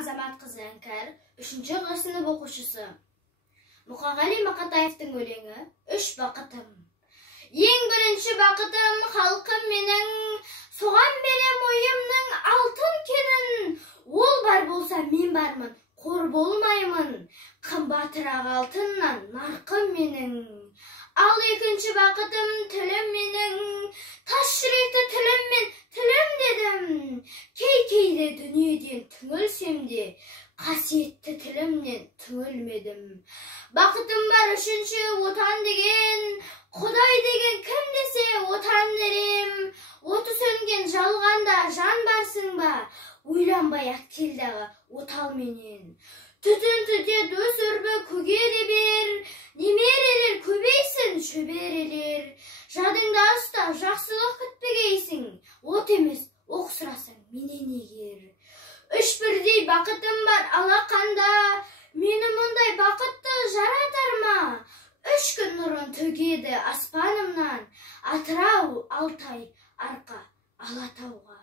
Азамат кызы Әнкәр, 3-нче сынып оқушысы. Мұқағали Мақатаевтың өлеңі «Үш бақытым». Ең бірінші бақытым халқым менің, соған берем ойымның алтын кенін. Ол бар болса мен бармын, қор болмаймын, қымбатырақ алтыннан нарқым менің. Ал екінші бақытым тілім менің, тас жүректі тіліммен тілім дедім. Кейде дүниеден түңілсем де, қасиетті тілімнен түңілмедім. Бақытым бар үшінші отан деген, Құдай деген кім десе отан дерем. Оты сөнген жалғанда жан барсың ба, ойланбай келдағы отал менен. Түтін түтет өсірбі көгере бер, немерелер көбейсін шөберелер. Жадыңда ұста жақсылық күтпегейсің, от емес оқ сұрасың менен егер. Үш бірдей бақытым бар алақанда, мені мұндай бақытты жаратар ма? 3 күн нұрын төгеді аспанымнан, Атырау, Алтай, Арқа, Алатауға.